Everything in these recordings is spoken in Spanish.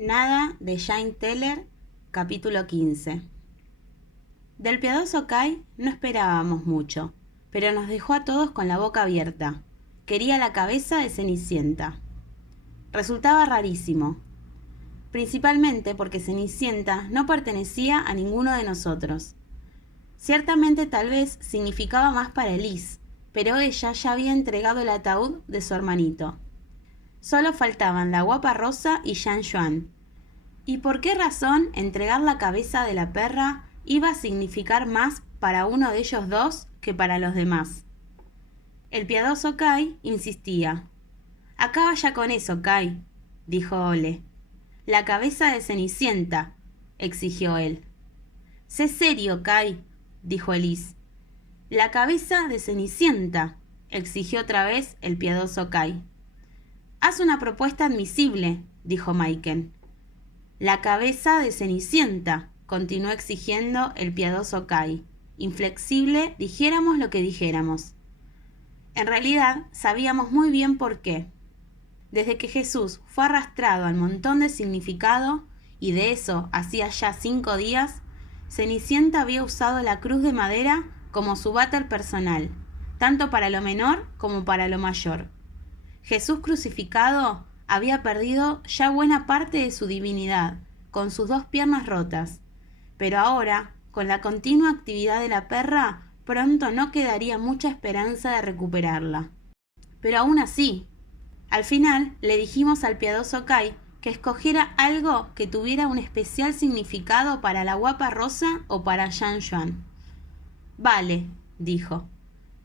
Nada de Jane Teller, capítulo 15. Del piadoso Kai no esperábamos mucho, pero nos dejó a todos con la boca abierta. Quería la cabeza de Cenicienta. Resultaba rarísimo, principalmente porque Cenicienta no pertenecía a ninguno de nosotros. Ciertamente tal vez significaba más para Elise, pero ella ya había entregado el ataúd de su hermanito. Solo faltaban la guapa Rosa y Jean Juan. ¿Y por qué razón entregar la cabeza de la perra iba a significar más para uno de ellos dos que para los demás? El piadoso Kai insistía. «Acaba ya con eso, Kai», dijo Ole. «La cabeza de Cenicienta», exigió él. «Sé serio, Kai», dijo Elise. «La cabeza de Cenicienta», exigió otra vez el piadoso Kai. «Haz una propuesta admisible», dijo Maiken. «La cabeza de Cenicienta», continuó exigiendo el piadoso Kai, inflexible, dijéramos lo que dijéramos. En realidad, sabíamos muy bien por qué. Desde que Jesús fue arrastrado al montón de significado, y de eso hacía ya 5 días, Cenicienta había usado la cruz de madera como su váter personal, tanto para lo menor como para lo mayor. Jesús crucificado había perdido ya buena parte de su divinidad, con sus 2 piernas rotas, pero ahora, con la continua actividad de la perra, pronto no quedaría mucha esperanza de recuperarla. Pero aún así, al final le dijimos al piadoso Kai que escogiera algo que tuviera un especial significado para la guapa Rosa o para Jean Juan. «Vale», dijo.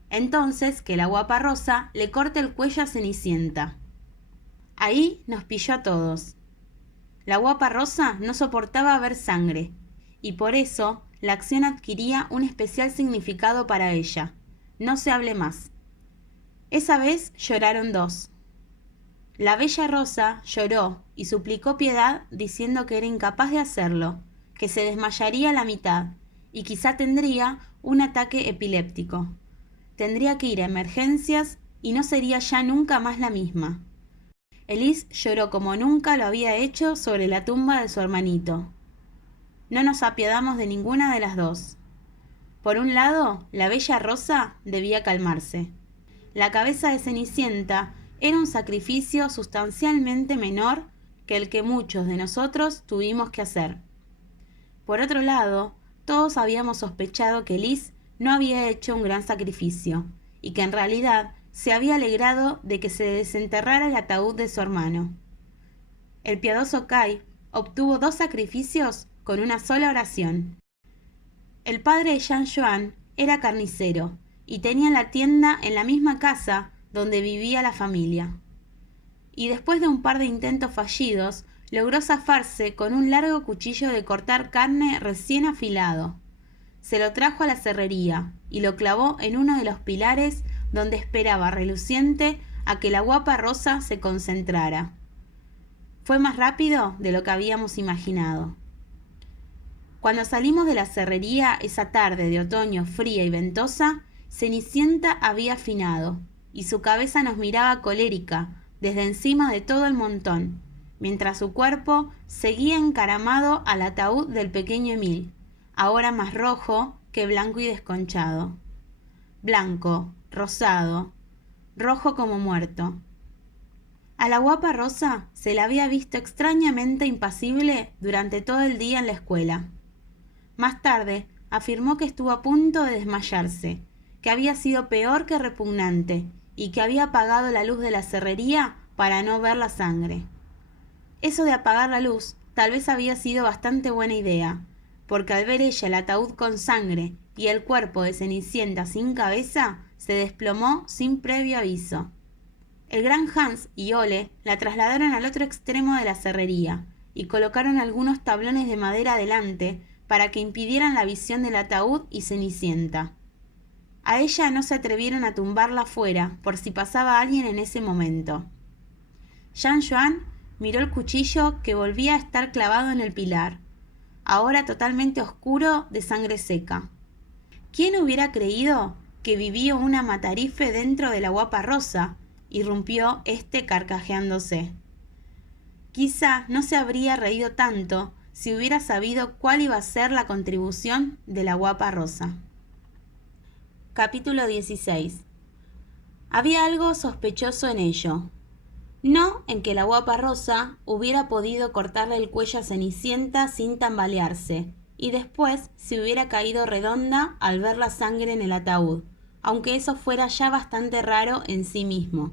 «Entonces que la guapa Rosa le corte el cuello a Cenicienta». Ahí nos pilló a todos. La guapa Rosa no soportaba ver sangre, y por eso la acción adquiría un especial significado para ella. No se hable más. Esa vez lloraron 2. La bella Rosa lloró y suplicó piedad diciendo que era incapaz de hacerlo, que se desmayaría a la mitad y quizá tendría un ataque epiléptico. Tendría que ir a emergencias y no sería ya nunca más la misma. Elise lloró como nunca lo había hecho sobre la tumba de su hermanito. No nos apiadamos de ninguna de las 2. Por un lado, la bella Rosa debía calmarse. La cabeza de Cenicienta era un sacrificio sustancialmente menor que el que muchos de nosotros tuvimos que hacer. Por otro lado, todos habíamos sospechado que Elise no había hecho un gran sacrificio, y que en realidad se había alegrado de que se desenterrara el ataúd de su hermano. El piadoso Kai obtuvo 2 sacrificios con una sola oración. El padre de Jean Juan era carnicero y tenía la tienda en la misma casa donde vivía la familia. Y después de un par de intentos fallidos, logró zafarse con un largo cuchillo de cortar carne recién afilado. Se lo trajo a la serrería y lo clavó en uno de los pilares donde esperaba reluciente a que la guapa Rosa se concentrara. Fue más rápido de lo que habíamos imaginado. Cuando salimos de la serrería esa tarde de otoño fría y ventosa, Cenicienta había afinado, y su cabeza nos miraba colérica desde encima de todo el montón, mientras su cuerpo seguía encaramado al ataúd del pequeño Emil, ahora más rojo que blanco y desconchado. Blanco, rosado, rojo como muerto. A la guapa Rosa se la había visto extrañamente impasible durante todo el día en la escuela. Más tarde afirmó que estuvo a punto de desmayarse, que había sido peor que repugnante y que había apagado la luz de la serrería para no ver la sangre. Eso de apagar la luz tal vez había sido bastante buena idea, porque al ver ella el ataúd con sangre y el cuerpo de Cenicienta sin cabeza, se desplomó sin previo aviso. El gran Hans y Ole la trasladaron al otro extremo de la serrería y colocaron algunos tablones de madera delante para que impidieran la visión del ataúd y Cenicienta. A ella no se atrevieron a tumbarla fuera por si pasaba alguien en ese momento. Jean Juan miró el cuchillo que volvía a estar clavado en el pilar, ahora totalmente oscuro de sangre seca. ¿Quién hubiera creído que vivía una matarife dentro de la guapa Rosa?, irrumpió carcajeándose. Quizá no se habría reído tanto si hubiera sabido cuál iba a ser la contribución de la guapa Rosa. Capítulo 16. Había algo sospechoso en ello. No en que la guapa Rosa hubiera podido cortarle el cuello a Cenicienta sin tambalearse, y después se hubiera caído redonda al ver la sangre en el ataúd, aunque eso fuera ya bastante raro en sí mismo.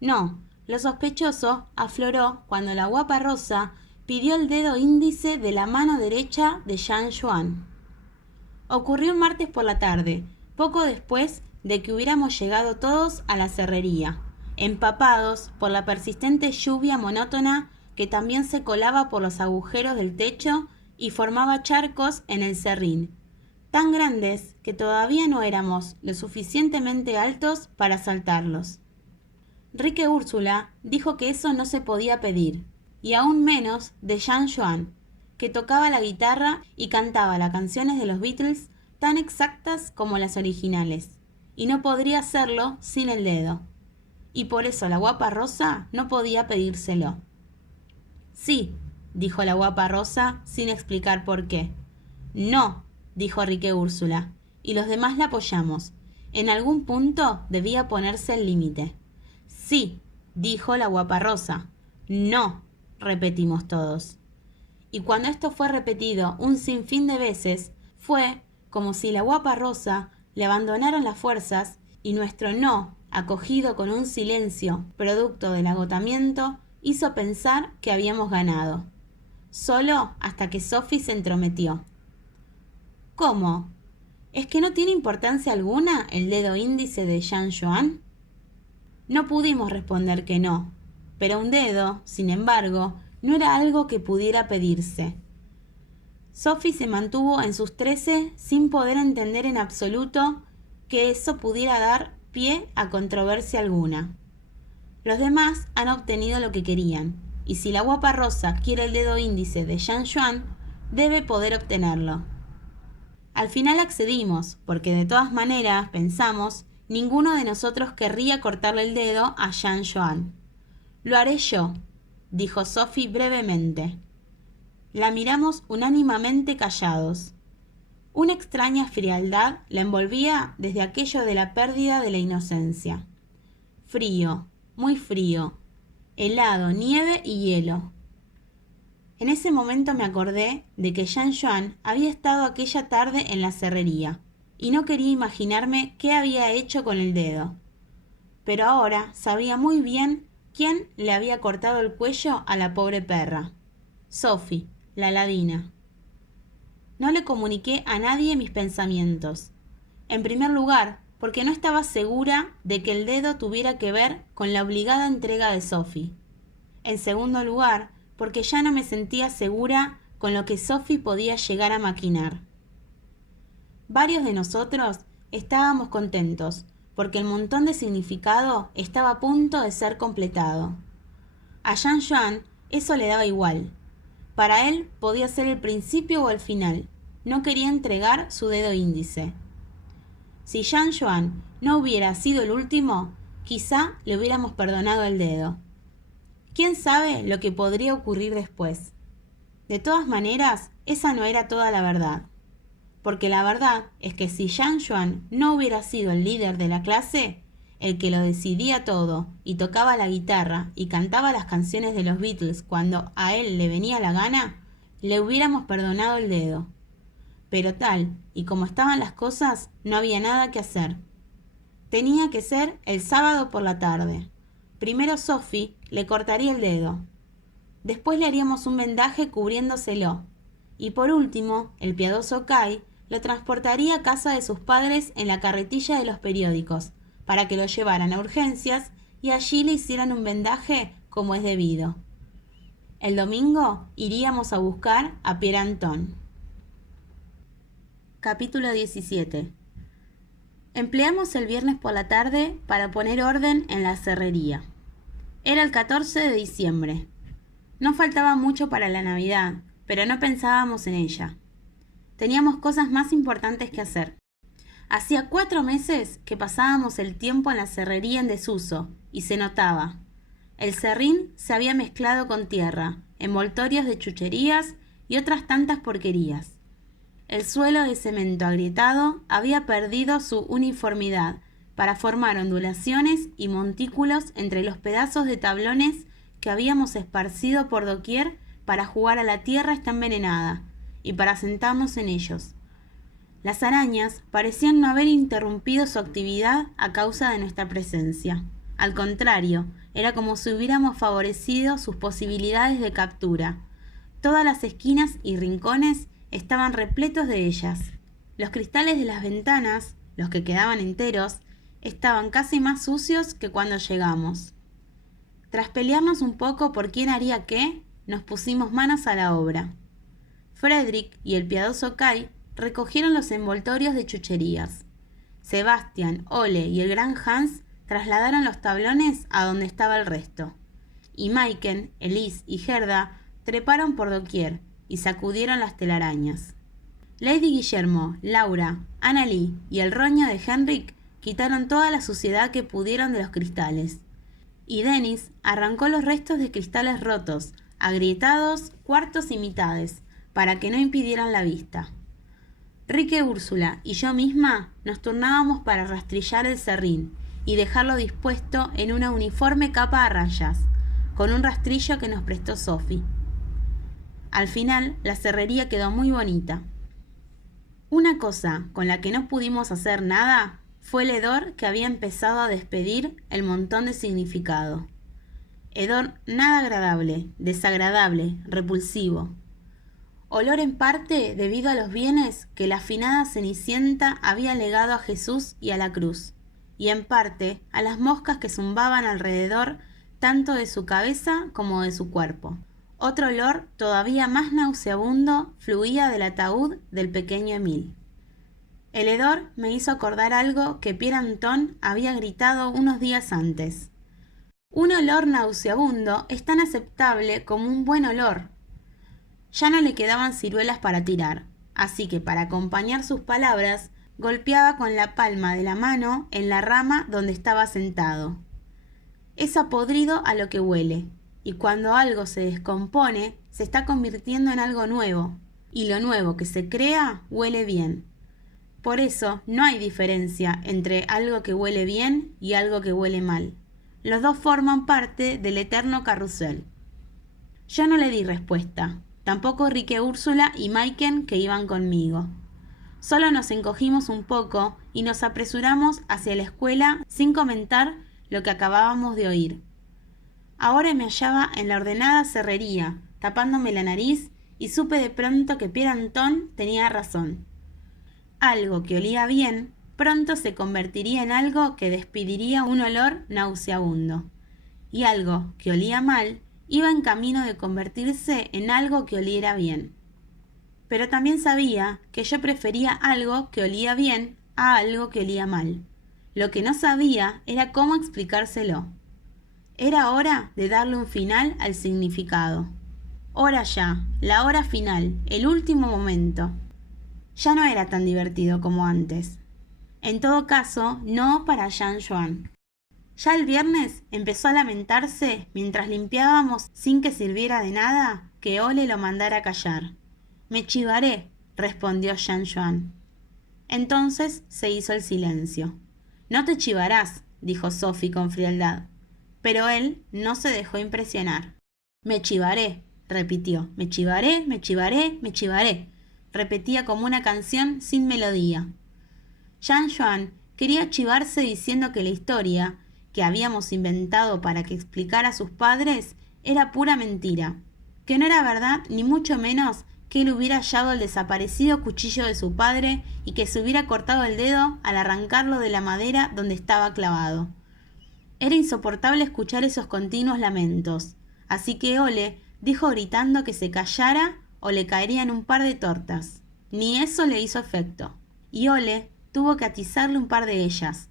No, lo sospechoso afloró cuando la guapa Rosa pidió el dedo índice de la mano derecha de Jean Joan. Ocurrió un martes por la tarde, poco después de que hubiéramos llegado todos a la serrería, empapados por la persistente lluvia monótona que también se colaba por los agujeros del techo y formaba charcos en el serrín, tan grandes que todavía no éramos lo suficientemente altos para saltarlos. Rique Úrsula dijo que eso no se podía pedir, y aún menos de Jean Joan, que tocaba la guitarra y cantaba las canciones de los Beatles tan exactas como las originales, y no podría hacerlo sin el dedo. Y por eso la guapa Rosa no podía pedírselo. Sí, dijo la guapa Rosa sin explicar por qué. No, dijo Rique Úrsula, y los demás la apoyamos. En algún punto debía ponerse el límite. Sí, dijo la guapa Rosa. No, repetimos todos. Y cuando esto fue repetido un sinfín de veces, fue como si la guapa Rosa le abandonaran las fuerzas y nuestro no, acogido con un silencio producto del agotamiento, hizo pensar que habíamos ganado. Solo hasta que Sophie se entrometió. ¿Cómo? ¿Es que no tiene importancia alguna el dedo índice de Jean Joan? No pudimos responder que no, pero un dedo, sin embargo, no era algo que pudiera pedirse. Sophie se mantuvo en sus 13 sin poder entender en absoluto que eso pudiera dar pie a controversia alguna. Los demás han obtenido lo que querían, y si la guapa Rosa quiere el dedo índice de Jean Joan, debe poder obtenerlo. Al final accedimos, porque de todas maneras, pensamos, ninguno de nosotros querría cortarle el dedo a Jean Joan. Lo haré yo, dijo Sophie brevemente. La miramos unánimemente callados. Una extraña frialdad la envolvía desde aquello de la pérdida de la inocencia. Frío, muy frío, helado, nieve y hielo. En ese momento me acordé de que Jean Joan había estado aquella tarde en la serrería, y no quería imaginarme qué había hecho con el dedo. Pero ahora sabía muy bien quién le había cortado el cuello a la pobre perra. Sophie, la ladina. No le comuniqué a nadie mis pensamientos. En primer lugar, porque no estaba segura de que el dedo tuviera que ver con la obligada entrega de Sophie. En segundo lugar, porque ya no me sentía segura con lo que Sophie podía llegar a maquinar. Varios de nosotros estábamos contentos, porque el montón de significado estaba a punto de ser completado. A Jean Joan eso le daba igual. Para él podía ser el principio o el final. No quería entregar su dedo índice. Si Jean Joan no hubiera sido el último, quizá le hubiéramos perdonado el dedo. ¿Quién sabe lo que podría ocurrir después? De todas maneras, esa no era toda la verdad. Porque la verdad es que si Jean Joan no hubiera sido el líder de la clase, el que lo decidía todo y tocaba la guitarra y cantaba las canciones de los Beatles cuando a él le venía la gana, le hubiéramos perdonado el dedo. Pero tal y como estaban las cosas, no había nada que hacer. Tenía que ser el sábado por la tarde. Primero Sophie le cortaría el dedo. Después le haríamos un vendaje cubriéndoselo. Y por último, el piadoso Kai lo transportaría a casa de sus padres en la carretilla de los periódicos, para que lo llevaran a urgencias y allí le hicieran un vendaje como es debido. El domingo iríamos a buscar a Pierre Anton. Capítulo 17. Empleamos el viernes por la tarde para poner orden en la serrería. Era el 14 de diciembre. No faltaba mucho para la Navidad, pero no pensábamos en ella. Teníamos cosas más importantes que hacer. Hacía 4 meses que pasábamos el tiempo en la serrería en desuso, y se notaba. El serrín se había mezclado con tierra, envoltorios de chucherías y otras tantas porquerías. El suelo de cemento agrietado había perdido su uniformidad para formar ondulaciones y montículos entre los pedazos de tablones que habíamos esparcido por doquier para jugar a la tierra está envenenada y para sentarnos en ellos. Las arañas parecían no haber interrumpido su actividad a causa de nuestra presencia. Al contrario, era como si hubiéramos favorecido sus posibilidades de captura. Todas las esquinas y rincones estaban repletos de ellas. Los cristales de las ventanas, los que quedaban enteros, estaban casi más sucios que cuando llegamos. Tras pelearnos un poco por quién haría qué, nos pusimos manos a la obra. Frederick y el piadoso Kai recogieron los envoltorios de chucherías. Sebastian, Ole y el gran Hans trasladaron los tablones a donde estaba el resto. Y Maiken, Elise y Gerda treparon por doquier y sacudieron las telarañas. Lady Guillermo, Laura, Annalie y el roño de Henrik quitaron toda la suciedad que pudieron de los cristales. Y Dennis arrancó los restos de cristales rotos, agrietados, cuartos y mitades, para que no impidieran la vista. Rique Úrsula y yo misma nos turnábamos para rastrillar el serrín y dejarlo dispuesto en una uniforme capa a rayas, con un rastrillo que nos prestó Sophie. Al final, la serrería quedó muy bonita. Una cosa con la que no pudimos hacer nada fue el hedor que había empezado a despedir el montón de significado. Hedor nada agradable, desagradable, repulsivo. Olor en parte debido a los bienes que la afinada Cenicienta había legado a Jesús y a la cruz, y en parte a las moscas que zumbaban alrededor tanto de su cabeza como de su cuerpo. Otro olor todavía más nauseabundo fluía del ataúd del pequeño Emil. El hedor me hizo acordar algo que Pierre Anton había gritado unos días antes. Un olor nauseabundo es tan aceptable como un buen olor. Ya no le quedaban ciruelas para tirar, así que para acompañar sus palabras golpeaba con la palma de la mano en la rama donde estaba sentado. Es apodrido a lo que huele, y cuando algo se descompone, se está convirtiendo en algo nuevo, y lo nuevo que se crea huele bien. Por eso no hay diferencia entre algo que huele bien y algo que huele mal. Los dos forman parte del eterno carrusel. Yo no le di respuesta, tampoco Rique Úrsula y Maiken que iban conmigo. Solo nos encogimos un poco y nos apresuramos hacia la escuela sin comentar lo que acabábamos de oír. Ahora me hallaba en la ordenada serrería, tapándome la nariz, y supe de pronto que Pierre Anton tenía razón. Algo que olía bien pronto se convertiría en algo que despediría un olor nauseabundo, y algo que olía mal iba en camino de convertirse en algo que oliera bien. Pero también sabía que yo prefería algo que olía bien a algo que olía mal. Lo que no sabía era cómo explicárselo. Era hora de darle un final al significado. Hora ya, la hora final, el último momento. Ya no era tan divertido como antes. En todo caso, no para Jean Joan. Ya el viernes empezó a lamentarse mientras limpiábamos sin que sirviera de nada que Ole lo mandara a callar. «Me chivaré», respondió Jean Joan. Entonces se hizo el silencio. «No te chivarás», dijo Sophie con frialdad. Pero él no se dejó impresionar. «Me chivaré», repitió. «Me chivaré, me chivaré, me chivaré», repetía como una canción sin melodía. Jean Joan quería chivarse diciendo que la historia que habíamos inventado para que explicara a sus padres era pura mentira, que no era verdad ni mucho menos que él hubiera hallado el desaparecido cuchillo de su padre y que se hubiera cortado el dedo al arrancarlo de la madera donde estaba clavado. Era insoportable escuchar esos continuos lamentos, así que Ole dijo gritando que se callara o le caerían un par de tortas. Ni eso le hizo efecto, y Ole tuvo que atizarle un par de ellas.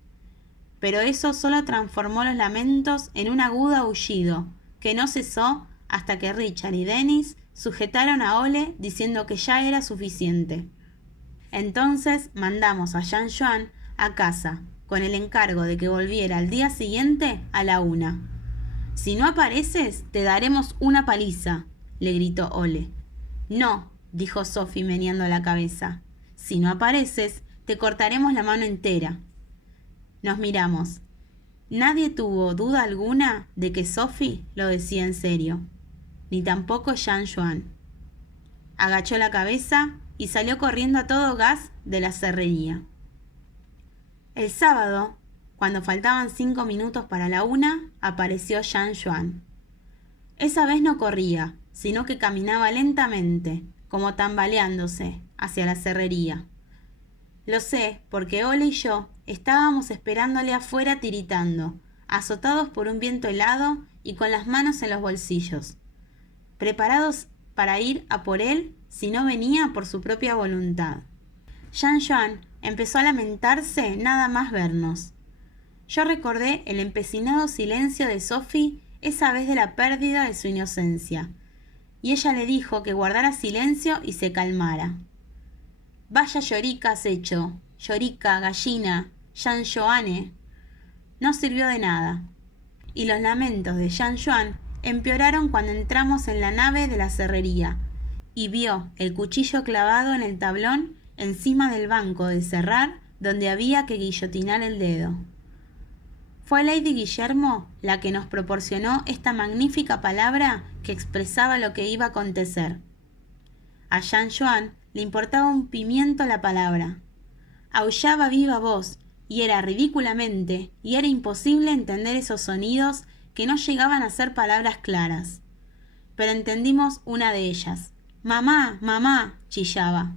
Pero eso solo transformó los lamentos en un agudo aullido, que no cesó hasta que Richard y Dennis sujetaron a Ole diciendo que ya era suficiente. Entonces mandamos a Jean Joan a casa, con el encargo de que volviera al día siguiente a la 1. Si no apareces, te daremos una paliza, le gritó Ole. No, dijo Sophie meneando la cabeza. Si no apareces, te cortaremos la mano entera. Nos miramos. Nadie tuvo duda alguna de que Sophie lo decía en serio, ni tampoco Jean Juan. Agachó la cabeza y salió corriendo a todo gas de la cerrería. El sábado, cuando faltaban 5 minutos para la 1, apareció Jean Juan. Esa vez no corría, sino que caminaba lentamente, como tambaleándose, hacia la cerrería. Lo sé, porque Ole y yo estábamos esperándole afuera tiritando, azotados por un viento helado y con las manos en los bolsillos, preparados para ir a por él si no venía por su propia voluntad. Jean Juan empezó a lamentarse nada más vernos. Yo recordé el empecinado silencio de Sophie esa vez de la pérdida de su inocencia, y ella le dijo que guardara silencio y se calmara. Vaya llorica has hecho, llorica, gallina, Jean Joanne. No sirvió de nada, y los lamentos de Jean Juan empeoraron cuando entramos en la nave de la cerrería, y vio el cuchillo clavado en el tablón encima del banco de cerrar donde había que guillotinar el dedo. Fue Lady Guillermo la que nos proporcionó esta magnífica palabra que expresaba lo que iba a acontecer. A Jean Juan le importaba un pimiento la palabra. Aullaba a viva voz, y era ridículamente, y era imposible entender esos sonidos que no llegaban a ser palabras claras. Pero entendimos una de ellas. «Mamá, mamá», chillaba.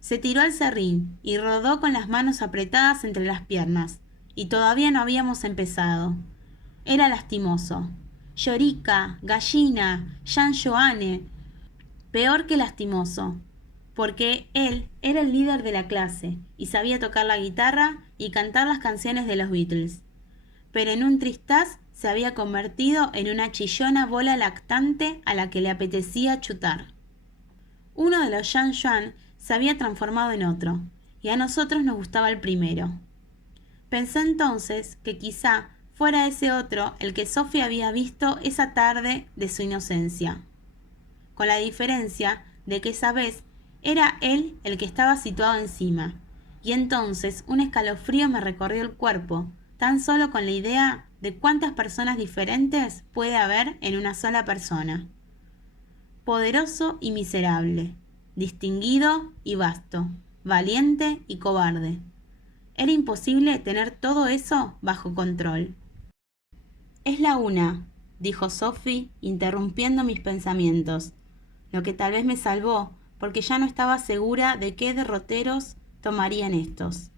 Se tiró al serrín y rodó con las manos apretadas entre las piernas, y todavía no habíamos empezado. Era lastimoso. Llorica, gallina, Jean Joanne. Peor que lastimoso, porque él era el líder de la clase y sabía tocar la guitarra y cantar las canciones de los Beatles. Pero en un tristaz se había convertido en una chillona bola lactante a la que le apetecía chutar. Uno de los Jean Juan se había transformado en otro, y a nosotros nos gustaba el primero. Pensé entonces que quizá fuera ese otro el que Sophie había visto esa tarde de su inocencia, con la diferencia de que esa vez era él el que estaba situado encima, y entonces un escalofrío me recorrió el cuerpo, tan solo con la idea de cuántas personas diferentes puede haber en una sola persona. Poderoso y miserable, distinguido y vasto, valiente y cobarde. Era imposible tener todo eso bajo control. «Es la 1», dijo Sophie, interrumpiendo mis pensamientos, lo que tal vez me salvó, porque ya no estaba segura de qué derroteros tomarían estos.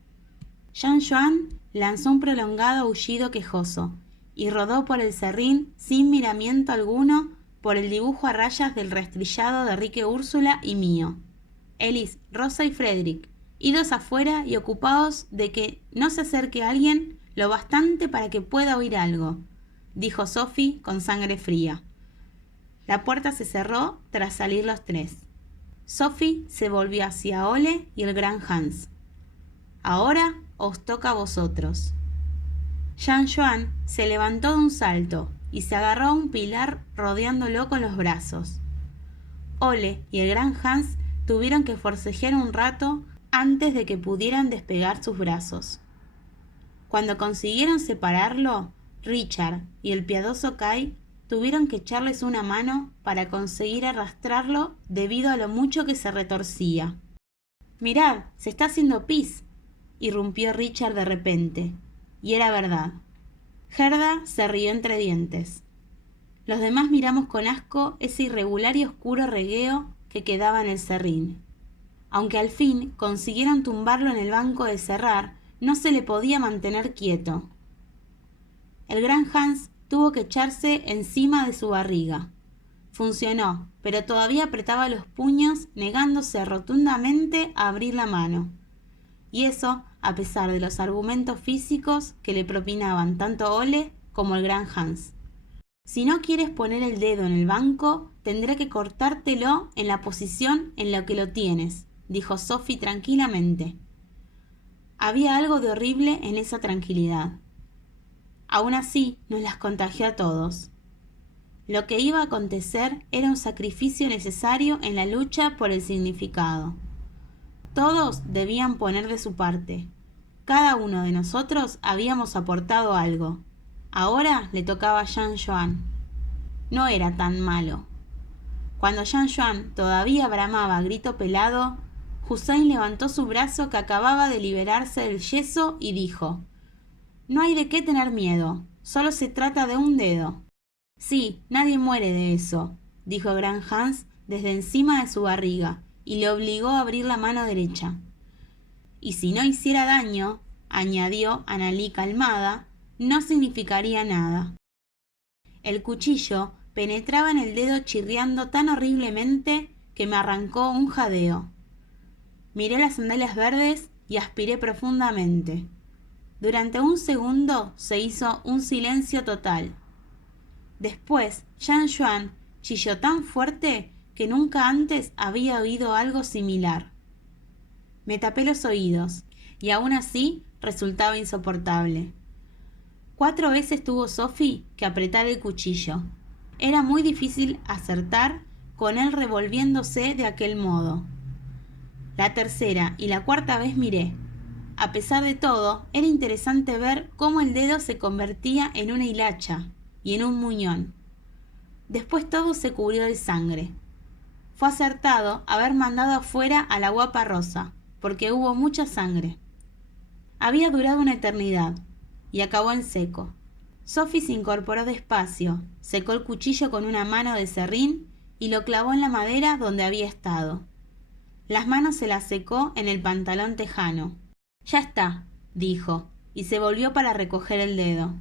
Jean Juan lanzó un prolongado aullido quejoso y rodó por el serrín sin miramiento alguno por el dibujo a rayas del rastrillado de Enrique Úrsula y mío. Elis, Rosa y Frederick, idos afuera y ocupados de que no se acerque alguien lo bastante para que pueda oír algo, dijo Sophie con sangre fría. La puerta se cerró tras salir los tres. Sophie se volvió hacia Ole y el gran Hans. «Ahora os toca a vosotros». Jean Juan se levantó de un salto y se agarró a un pilar rodeándolo con los brazos. Ole y el gran Hans tuvieron que forcejear un rato antes de que pudieran despegar sus brazos. Cuando consiguieron separarlo, Richard y el piadoso Kai tuvieron que echarles una mano para conseguir arrastrarlo debido a lo mucho que se retorcía. «Mirad, se está haciendo pis», irrumpió Richard de repente, y era verdad. Gerda se rió entre dientes. Los demás miramos con asco ese irregular y oscuro regueo que quedaba en el serrín. Aunque al fin consiguieron tumbarlo en el banco de cerrar, no se le podía mantener quieto. El gran Hans tuvo que echarse encima de su barriga. Funcionó, pero todavía apretaba los puños, negándose rotundamente a abrir la mano. Y eso a pesar de los argumentos físicos que le propinaban tanto Ole como el gran Hans. «Si no quieres poner el dedo en el banco, tendré que cortártelo en la posición en la que lo tienes», dijo Sophie tranquilamente. Había algo de horrible en esa tranquilidad. Aún así, nos las contagió a todos. Lo que iba a acontecer era un sacrificio necesario en la lucha por el significado. Todos debían poner de su parte. Cada uno de nosotros habíamos aportado algo. Ahora le tocaba a Jean Juan. No era tan malo. Cuando Jean Juan todavía bramaba a grito pelado, Hussein levantó su brazo que acababa de liberarse del yeso y dijo: «No hay de qué tener miedo, solo se trata de un dedo». «Sí, nadie muere de eso», dijo el gran Hans desde encima de su barriga, y le obligó a abrir la mano derecha. «Y si no hiciera daño», añadió Annalí calmada, «no significaría nada». El cuchillo penetraba en el dedo chirriando tan horriblemente que me arrancó un jadeo. Miré las sandalias verdes y aspiré profundamente. Durante un segundo se hizo un silencio total. Después, Jean Juan chilló tan fuerte que nunca antes había oído algo similar. Me tapé los oídos, y aún así resultaba insoportable. 4 veces tuvo Sophie que apretar el cuchillo. Era muy difícil acertar con él revolviéndose de aquel modo. La tercera y la cuarta vez miré. A pesar de todo, era interesante ver cómo el dedo se convertía en una hilacha y en un muñón. Después todo se cubrió de sangre. Fue acertado haber mandado afuera a la guapa Rosa, porque hubo mucha sangre. Había durado una eternidad, y acabó en seco. Sophie se incorporó despacio, secó el cuchillo con una mano de serrín y lo clavó en la madera donde había estado. Las manos se las secó en el pantalón tejano. «Ya está», dijo, y se volvió para recoger el dedo.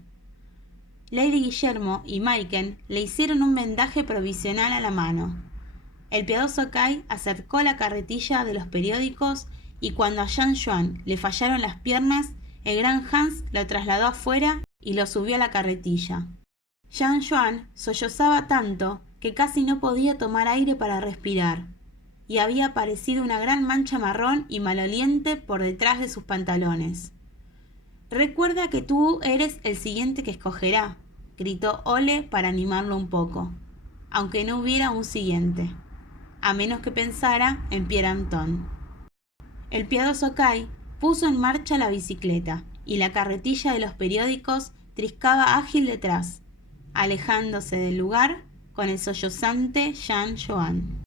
Lady Guillermo y Maiken le hicieron un vendaje provisional a la mano. El piadoso Kai acercó la carretilla de los periódicos y cuando a Jean Juan le fallaron las piernas, el gran Hans lo trasladó afuera y lo subió a la carretilla. Jean Juan sollozaba tanto que casi no podía tomar aire para respirar, y había aparecido una gran mancha marrón y maloliente por detrás de sus pantalones. «Recuerda que tú eres el siguiente que escogerá», gritó Ole para animarlo un poco, aunque no hubiera un siguiente, a menos que pensara en Pierre Anton. El piadoso Kai puso en marcha la bicicleta y la carretilla de los periódicos triscaba ágil detrás, alejándose del lugar con el sollozante Jean Joan.